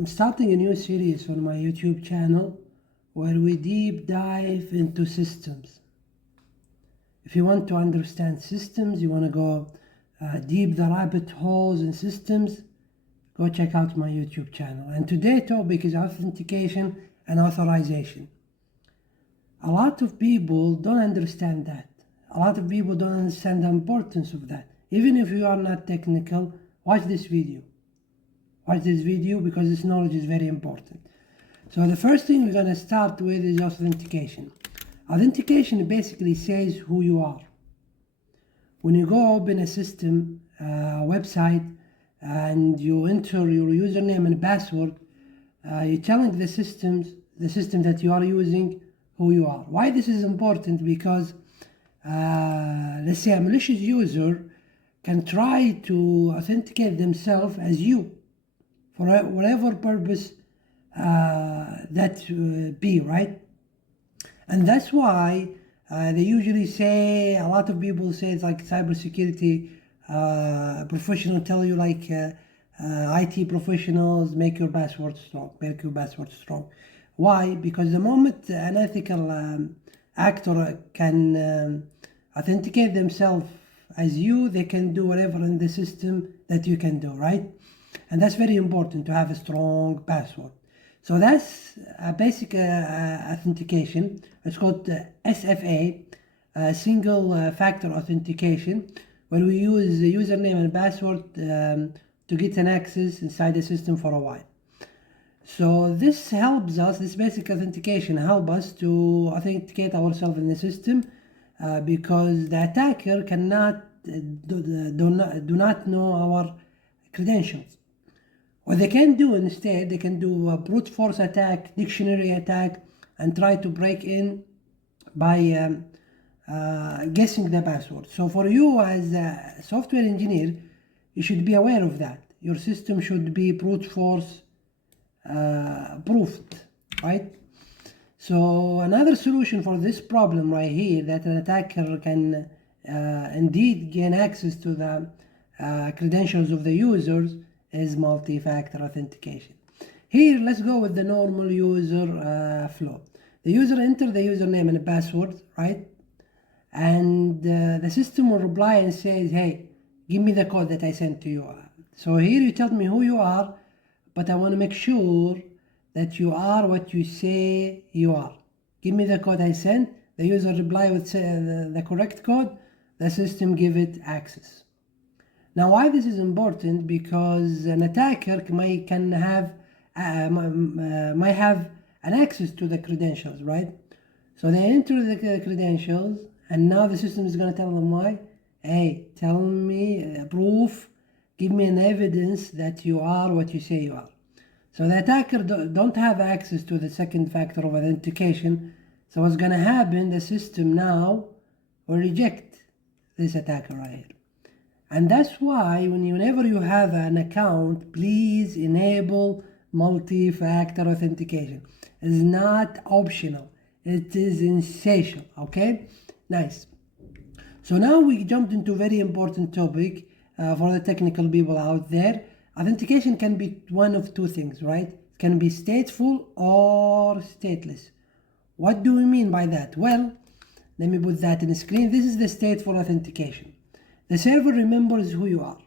I'm starting a new series on my YouTube channel where we deep dive into systems. If you want to understand systems, you want to go deep the rabbit holes in systems, go check out my YouTube channel. And today's topic is authentication and authorization. A lot of people don't understand that. A lot of people don't understand the importance of that. Even if you are not technical, watch this video. Watch this video because this knowledge is very important. So the first thing we're going to start with is authentication. Authentication basically says who you are. When you go open a system, website, and you enter your username and password, you're telling the system that you are using who you are. Why this is important? Because let's say a malicious user can try to authenticate themselves as you for whatever purpose that be, right? And that's why they usually say, a lot of people say it's like cybersecurity professional tell you like IT professionals, make your password strong. Why? Because the moment an ethical actor can authenticate themselves as you, they can do whatever in the system that you can do, right? And that's very important to have a strong password. So that's a basic authentication. It's called SFA, single factor authentication, where we use the username and password to get an access inside the system for a while. So this helps us, this basic authentication helps us to authenticate ourselves in the system because the attacker cannot do not know our credentials. What they can do instead, they can do a brute force attack, dictionary attack, and try to break in by guessing the password. So for you as a software engineer, you should be aware of that. Your system should be brute force proofed, right? So another solution for this problem right here, that an attacker can indeed gain access to the credentials of the users, is multi-factor authentication. Here, let's go with the normal user flow. The user enters the username and the password, right? And the system will reply and says, hey, give me the code that I sent to you. So here you tell me who you are, but I want to make sure that you are what you say you are. Give me the code I sent. The user reply with the correct code. The system give it access. Now, why this is important? Because an attacker might have an access to the credentials, right? So they enter the credentials, and now the system is going to tell them why. Hey, tell me proof, give me an evidence that you are what you say you are. So the attacker don't have access to the second factor of authentication. So what's going to happen? The system now will reject this attacker right here. And that's why whenever you have an account, please enable multi-factor authentication. It's not optional. It is essential, okay? Nice. So now we jumped into a very important topic for the technical people out there. Authentication can be one of two things, right? It can be stateful or stateless. What do we mean by that? Well, let me put that in the screen. This is the stateful authentication. The server remembers who you are.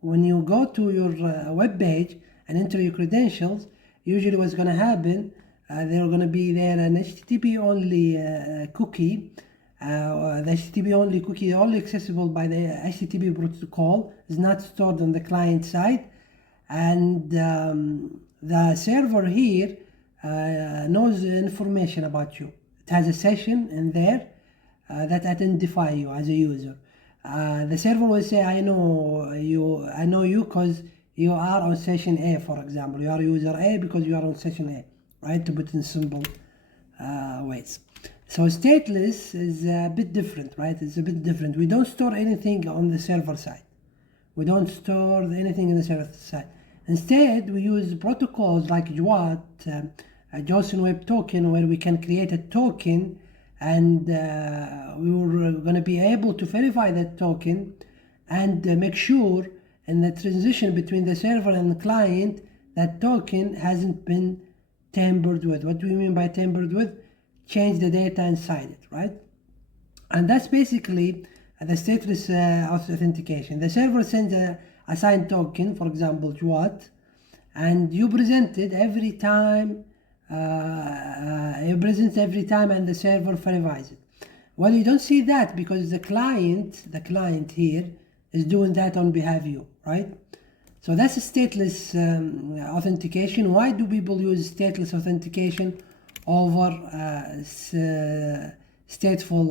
When you go to your web page and enter your credentials, usually what's going to happen, there are going to be there an HTTP only cookie. The HTTP only cookie only accessible by the HTTP protocol, is not stored on the client side, and the server here knows information about you. It has a session in there that identify you as a user. The server will say, I know you because you are on session A, for example. You are user A because you are on session A, right? To put in simple ways. So stateless is a bit different, right? It's a bit different. We don't store anything on the server side. We don't store anything in the server side. Instead, we use protocols like JWT, a JSON Web Token, where we can create a token, and we're going to be able to verify that token and make sure in the transition between the server and the client that token hasn't been tampered with. What do we mean by tampered with? Change the data inside it, right? And that's basically the stateless authentication. The server sends a signed token, for example, to what? And you present it every time, and the server verifies it. Well, you don't see that because the client here is doing that on behalf of you, right? So that's a stateless authentication. Why do people use stateless authentication over stateful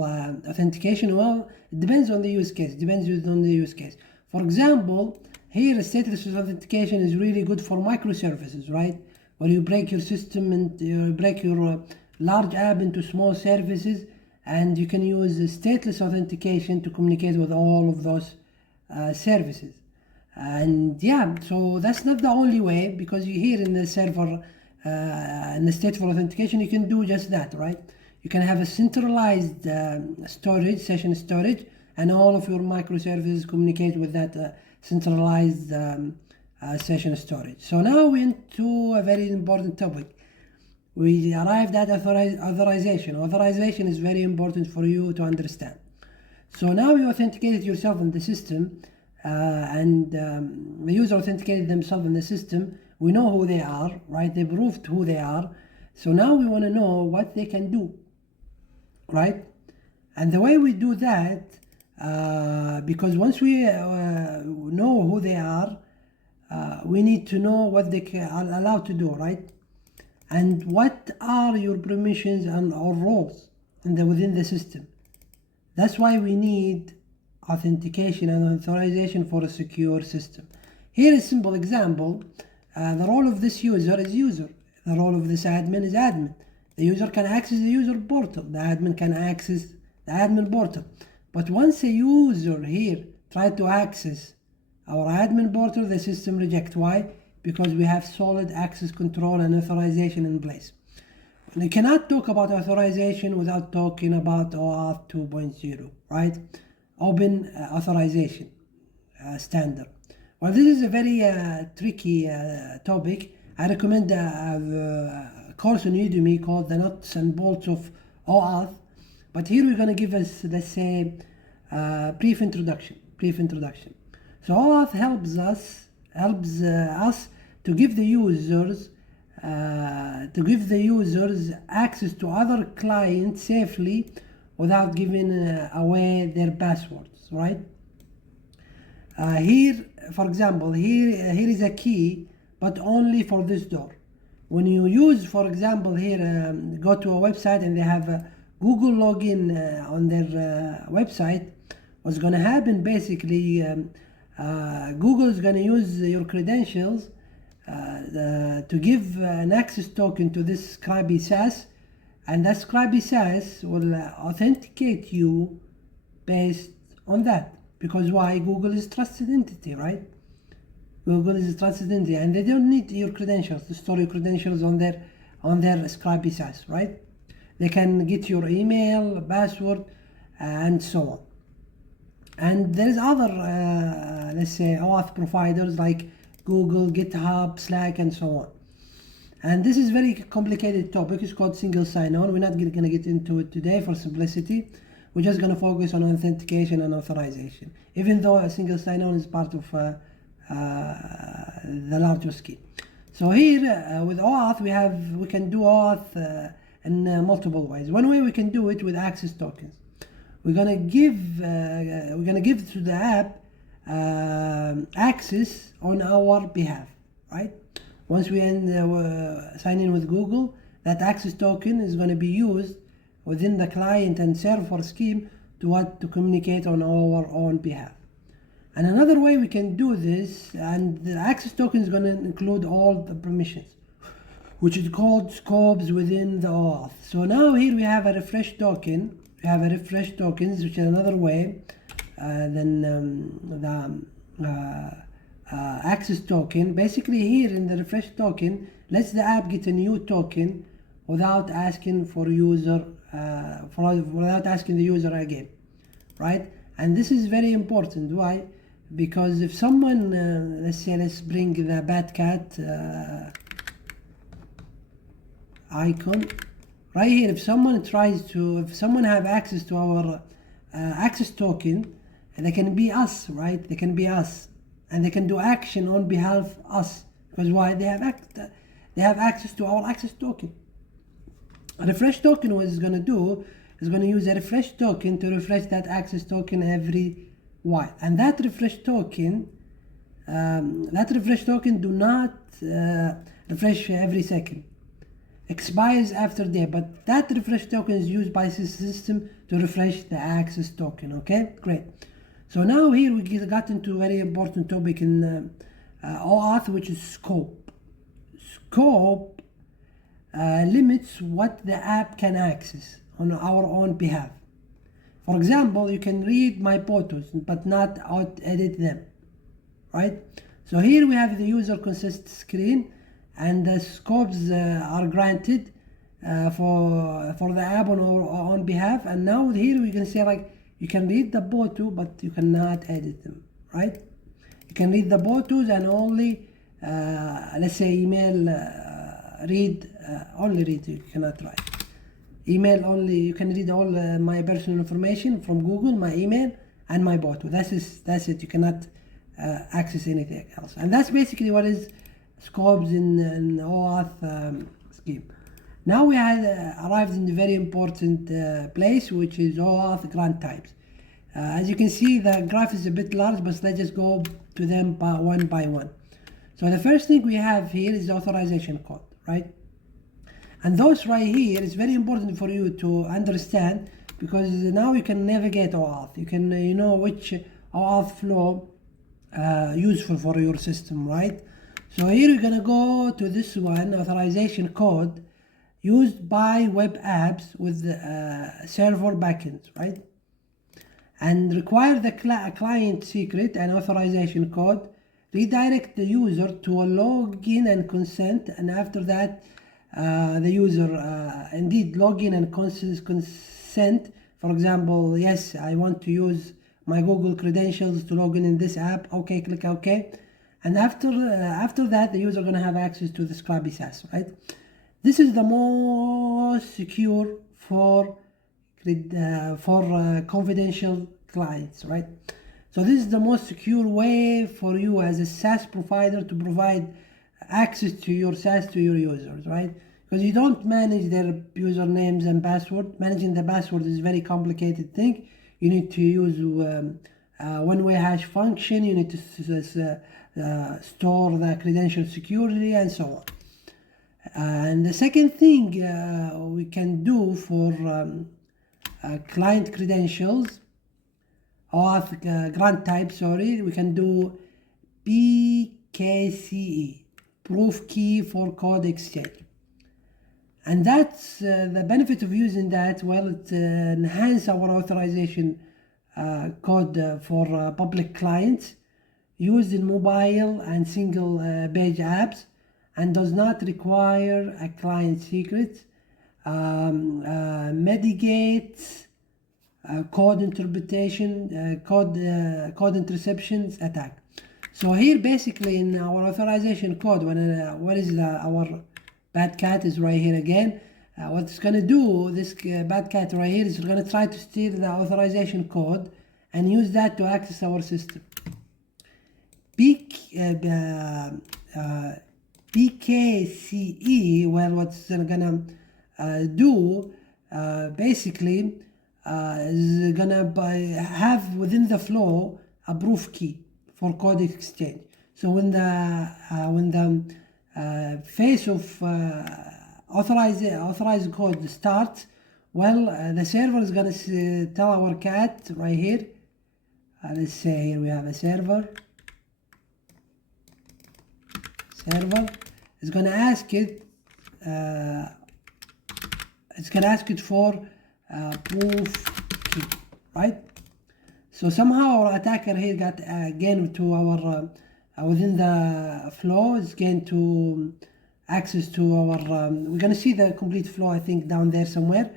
authentication? Well, it depends on the use case. For example, here stateless authentication is really good for microservices, right? Where you break your system and you break your large app into small services, and you can use stateless authentication to communicate with all of those services. And yeah, so that's not the only way, because you here in the server, in the stateful authentication, you can do just that, right? You can have a centralized storage, session storage, and all of your microservices communicate with that centralized session storage. So now we're into a very important topic. We arrived at authorization. Authorization is very important for you to understand. So now you authenticated yourself in the system, and the user authenticated themselves in the system. We know who they are, right? They proved who they are. So now we want to know what they can do, right? And the way we do that, because once we know who they are, we need to know what they are allowed to do, right? And what are your permissions and or roles within the system. That's why we need authentication and authorization for a secure system. Here is a simple example. The role of this user is user. The role of this admin is admin. The user can access the user portal. The admin can access the admin portal. But once a user here tries to access our admin portal, the system rejects. Why? Because we have solid access control and authorization in place. You cannot talk about authorization without talking about OAuth 2.0, right? Open authorization standard. Well, this is a very tricky topic. I recommend a course on Udemy called The Nuts and Bolts of OAuth. But here we're going to give us, let's say, brief introduction. So OAuth helps us to give the users access to other clients safely without giving away their passwords, right? Here, for example, here is a key, but only for this door. When you use, for example, here, go to a website and they have a Google login on their website, what's going to happen basically, Google is going to use your credentials to give an access token to this Scribe SaaS, and that Scribe SaaS will authenticate you based on that. Because why? Google is a trusted entity, right? Google is a trusted entity, and they don't need your credentials to store your credentials on their Scribe SaaS, right? They can get your email, password, and so on. And there's other, let's say, OAuth providers like Google, GitHub, Slack, and so on. And this is very complicated topic. It's called single sign-on. We're not going to get into it today for simplicity. We're just going to focus on authentication and authorization, even though a single sign-on is part of the larger scheme. So here with OAuth, we can do OAuth in multiple ways. One way we can do it with access tokens. We're gonna give to the app access on our behalf, right? Once we sign in with Google, that access token is going to be used within the client and server scheme to communicate on our own behalf. And another way we can do this, and the access token is going to include all the permissions, which is called scopes within the OAuth. So now here we have a refresh token. We have a refresh tokens, which is another way than the access token. Basically here in the refresh token, lets the app get a new token without asking for user, without asking the user again, right? And this is very important. Why? because if someone, let's bring the bad cat icon right here. If someone have access to our access token, and they can be us, right? They can be us, and they can do action on behalf of us, because why? They have access to our access token. A refresh token, what it's going to do is going to use a refresh token to refresh that access token every while, and that refresh token do not refresh every second, expires after day, but that refresh token is used by the system to refresh the access token. Okay, great. So now here we got into a very important topic in OAuth, which is scope. Scope limits what the app can access on our own behalf. For example, you can read my photos but not edit them, right? So here we have the user consent screen, and the scopes are granted for the app on our own behalf. And now here we can say, like, you can read the photo but you cannot edit them, right? You can read the photos and only let's say email only read, you cannot write. Email only, you can read all my personal information from Google, my email and my photo. That's it. You cannot access anything else. And that's basically what is scopes in OAuth scheme. Now we had arrived in the very important place, which is OAuth grant types. As you can see, the graph is a bit large, but let's just go to them one by one. So the first thing we have here is the authorization code, right? And those right here is very important for you to understand, because now you can navigate OAuth. You can you know which OAuth flow useful for your system, right? So here you're gonna go to this one, authorization code used by web apps with server backends, right? And require the client secret and authorization code, redirect the user to a login and consent, and after that the user indeed login and consent. For example, yes, I want to use my Google credentials to log in this app. Okay, click OK. And after that, the user gonna have access to the Scrubby SaaS, right? This is the most secure for confidential clients, right? So this is the most secure way for you as a SaaS provider to provide access to your SaaS to your users, right? Because you don't manage their usernames and password. Managing the password is a very complicated thing. You need to use one-way hash function. You need to store the credentials securely and so on. And the second thing we can do for client credentials, OAuth grant type, we can do PKCE, proof key for code exchange. And that's the benefit of using that. Well, it enhances our authorization code for public clients used in mobile and single page apps, and does not require a client secret, mitigates code interpretation, code interceptions attack. So here basically in our authorization code, what is our bad cat is right here again. What it's gonna do, this bad cat right here, is gonna try to steal the authorization code and use that to access our system. PKCE, well, what's gonna do basically is gonna have within the flow a proof key for code exchange. So when the phase of authorized code starts, well, the server is gonna tell our cat right here. Let's say here we have a server. Is gonna ask it. It's gonna ask it for proof key, right? So somehow our attacker here got again to our within the flow. It's gained to access to our. We're gonna see the complete flow, I think, down there somewhere.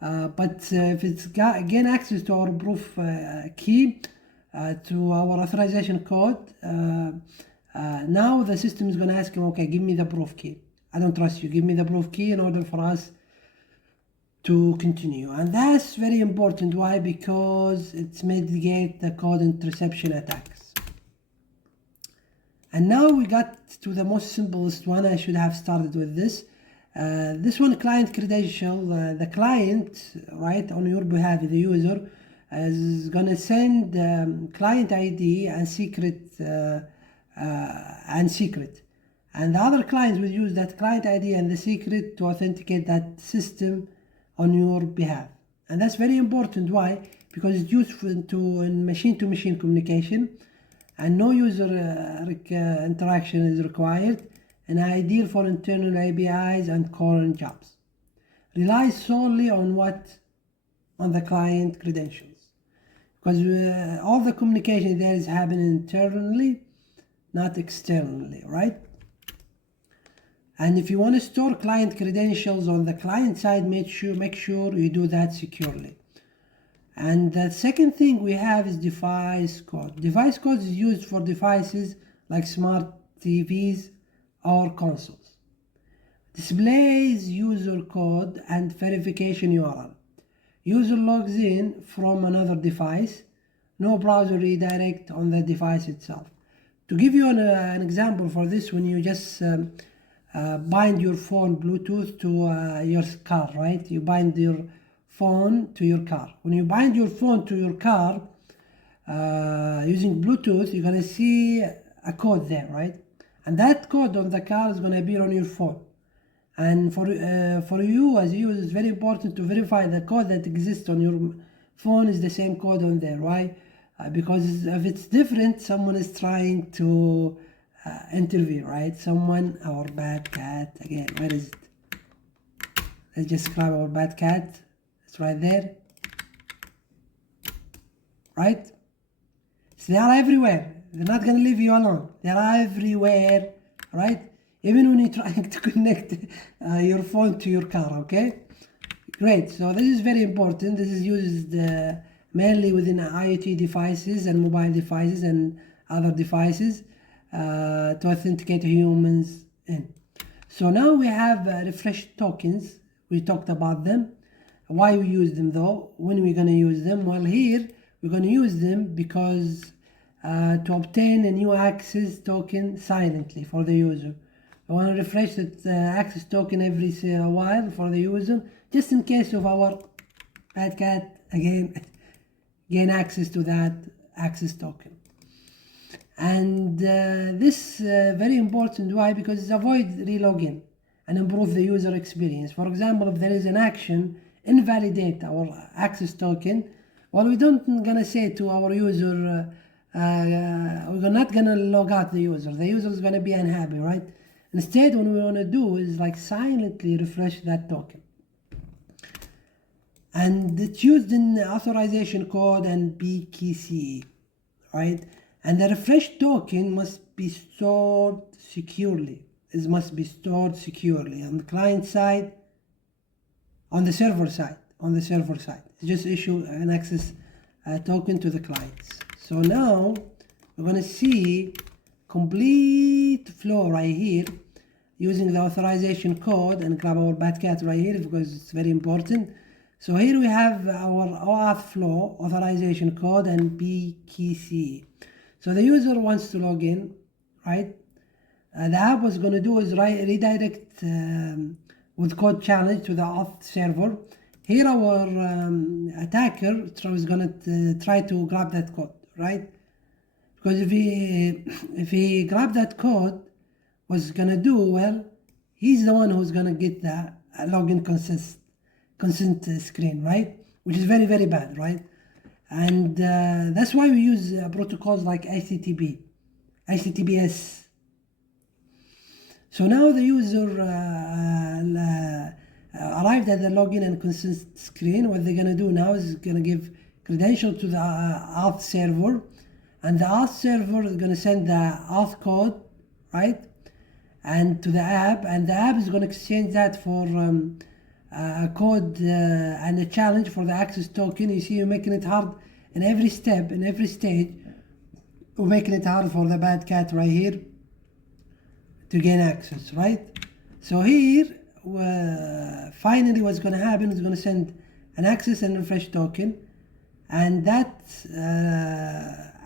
But if it's gain access to our proof key, to our authorization code, now the system is going to ask him, okay, give me the proof key. I don't trust you. Give me the proof key in order for us to continue. And that's very important. Why? Because it's mitigate the code interception attacks. And now we got to the most simplest one. I should have started with this. This one, client credential. The client, right, on your behalf, the user, is going to send client ID and secret and the other clients will use that client ID and the secret to authenticate that system on your behalf. And that's very important. Why? Because it's useful in machine-to-machine communication, and no user interaction is required, and ideal for internal APIs and current jobs. Relies solely on on the client credentials, because all the communication there is happening internally, not externally, right? And if you want to store client credentials on the client side, make sure you do that securely. And the second thing we have is device code. Device code is used for devices like smart TVs or consoles. Displays user code and verification URL. User logs in from another device. No browser redirect on the device itself. To give you an example for this, when you just bind your phone Bluetooth to your car, right? You bind your phone to your car. When you bind your phone to your car using Bluetooth, you're gonna see a code there, right? And that code on the car is gonna appear on your phone. And for you as a user, it's very important to verify the code that exists on your phone is the same code on there. Why? Because if it's different, someone is trying to interview, right? Someone, our bad cat, again, where is it? Let's just grab our bad cat. It's right there, right? So they are everywhere. They're not gonna leave you alone. They are everywhere, right? Even when you're trying to connect your phone to your car, okay? Great, so this is very important. This is used mainly within IoT devices and mobile devices and other devices to authenticate humans in. So now we have refreshed tokens. We talked about them. Why we use them though? When we're gonna use them? Well, here we're gonna use them because to obtain a new access token silently for the user. I want to refresh that access token every while for the user, just in case of our bad cat again gain access to that access token. And this very important. Why? Because it's avoid relogin and improve the user experience. For example, if there is an action invalidate our access token, well, we don't gonna say to our user we're not gonna log out the user. The user is gonna be unhappy, right? Instead, what we want to do is like silently refresh that token. And it's used in authorization code and PKCE, right? And the refresh token must be stored securely. It must be stored securely on the client side, on the server side. Just issue an access token to the clients. So now we're going to see complete flow right here using the authorization code, and grab our bad cat right here because it's very important. So here we have our OAuth flow, authorization code, and PKCE. So the user wants to log in, right? The app was going to do is redirect with code challenge to the auth server. Here our attacker is going to try to grab that code, right? Because if he grab that code, what's gonna do? Well, he's the one who's gonna get the login consent screen, right? Which is very, very bad, right? And that's why we use protocols like HTTPS. So now the user arrived at the login and consent screen. What they're gonna do now is gonna give credential to the auth server, and the auth server is gonna send the auth code, right? And to the app, and the app is going to exchange that for a code and a challenge for the access token. You see, you're making it hard in every step, in every stage, making it hard for the bad cat right here to gain access, right? So here, finally what's going to happen is going to send an access and refresh token, and that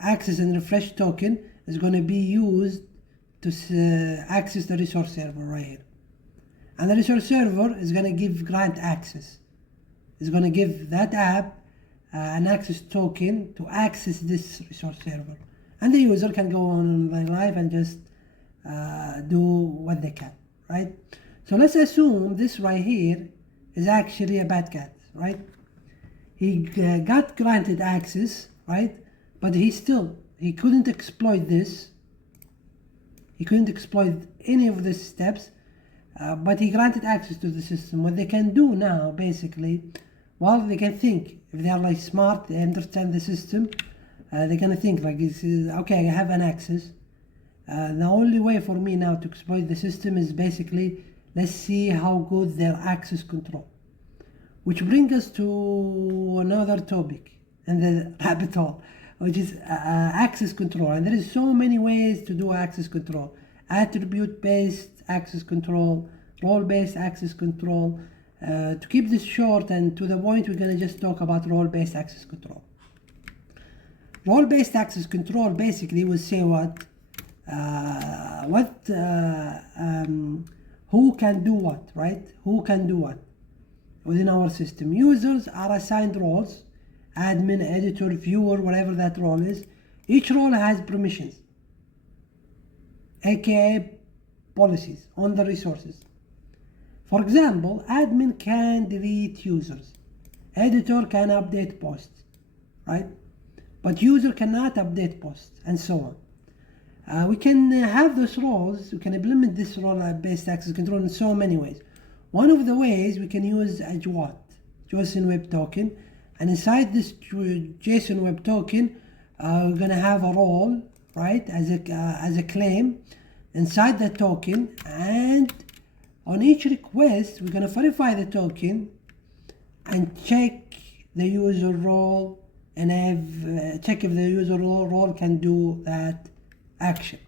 access and refresh token is going to be used to access the resource server right here. And the resource server is going to grant access. It's going to give that app an access token to access this resource server. And the user can go on their life and just do what they can, right? So let's assume this right here is actually a bad cat, right? He got granted access, right? But he couldn't exploit this. He couldn't exploit any of these steps, but he granted access to the system. What they can do now, basically, well, they can think. If they are like smart, they understand the system, they're gonna think like, okay, I have an access. The only way for me now to exploit the system is basically, let's see how good their access control. Which brings us to another topic in the rabbit hole, which is access control. And there is so many ways to do access control. Attribute-based access control, role-based access control. To keep this short and to the point, we're going to just talk about role-based access control. Role-based access control basically will say who can do what, right? Who can do what within our system. Users are assigned roles, admin, editor, viewer, whatever that role is. Each role has permissions, aka policies on the resources. For example, admin can delete users, editor can update posts, right? But user cannot update posts, and so on. We can have those roles, we can implement this role-based access control in so many ways. One of the ways we can use a JWT, JSON Web Token, and inside this JSON Web Token, we're gonna have a role, right, as a claim inside the token, and on each request, we're gonna verify the token and check the user role and check if the user role can do that action.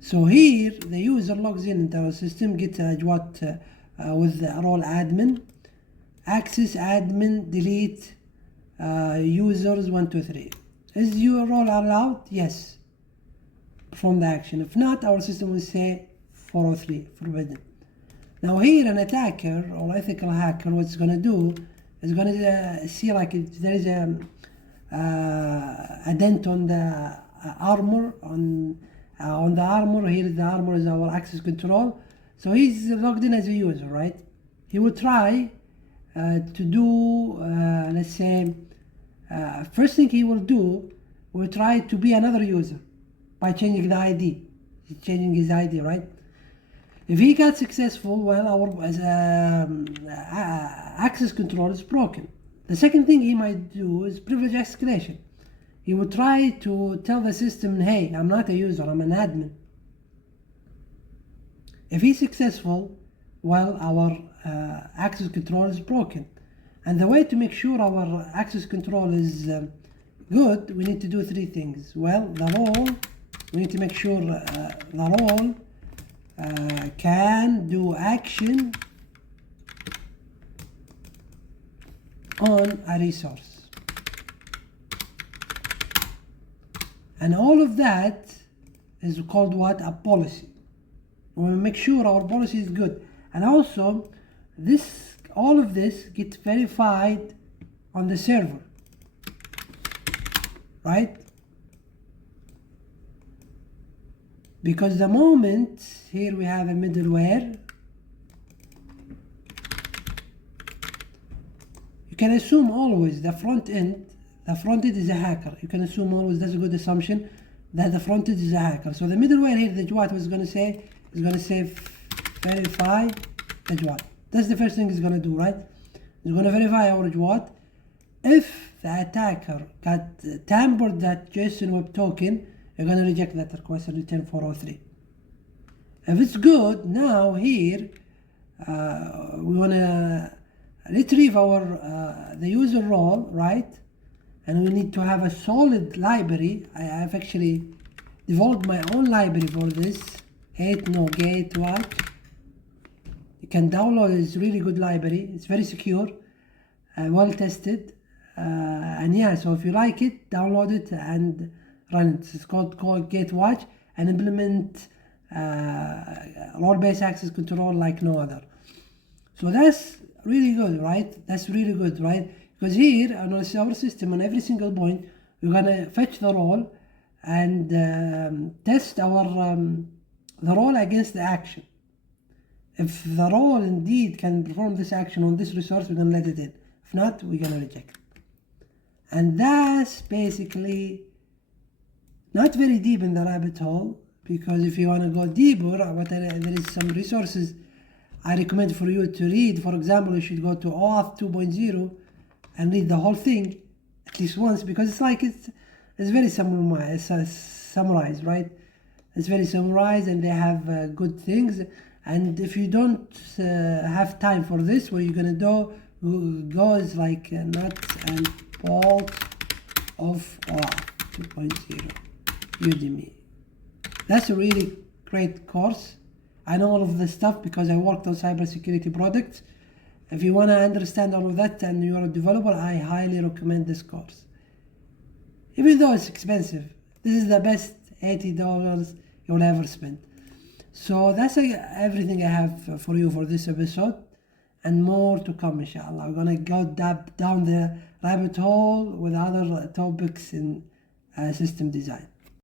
So here, the user logs in into our system, gets a JWT with the role admin, access admin, delete users 1, 2, 3. Is your role allowed? Yes. Perform the action. If not, our system will say 403, forbidden. Now here, an attacker or ethical hacker, what's going to do is going to see like there is a dent on the armor, on the armor. Here the armor is our access control. So he's logged in as a user, right? He will try to do, let's say, first thing he will do, will try to be another user by changing the ID. He's changing his ID, right? If he got successful, well, our access control is broken. The second thing he might do is privilege escalation. He will try to tell the system, hey, I'm not a user, I'm an admin. If he's successful, well, our access control is broken. And the way to make sure our access control is good, we need to do three things. Well, the role, we need to make sure the role can do action on a resource. And all of that is called what? A policy. We make sure our policy is good. And also, all of this gets verified on the server, right? Because the moment here we have a middleware, you can assume always the front end is a hacker. You can assume always, that's a good assumption, that the front end is a hacker. So the middleware here, the JWT was going to say, is going to say verify the JWT. That's the first thing it's going to do, right? It's going to verify our JWT. If the attacker got tampered that JSON Web Token, you're going to reject that request and return 403. If it's good, now here we want to retrieve our the user role, right? And we need to have a solid library. I've actually developed my own library for this, 8 no gate watch. You can download it. It's a really good library. It's very secure, well tested, and yeah, so if you like it, download it and run it. It's called Gatewatch, and implement role-based access control like no other. So that's really good, right? That's really good, right? Because here on our system, on every single point, we're gonna fetch the role and test our the role against the action. If the role indeed can perform this action on this resource, we're gonna let it in. If not, we're gonna reject it. And that's basically not very deep in the rabbit hole, because if you want to go deeper, there is some resources I recommend for you to read. For example, you should go to OAuth 2.0 and read the whole thing at least once, because it's very summarized, right? It's very summarized, and they have good things. And if you don't have time for this, what you're gonna do is like nuts and bolts of OAuth 2.0 Udemy. That's a really great course. I know all of this stuff because I worked on cybersecurity products. If you want to understand all of that and you're a developer, I highly recommend this course. Even though it's expensive, this is the best $80 you'll ever spend. So that's everything I have for you for this episode, and more to come, inshallah. We're gonna go down the rabbit hole with other topics in system design.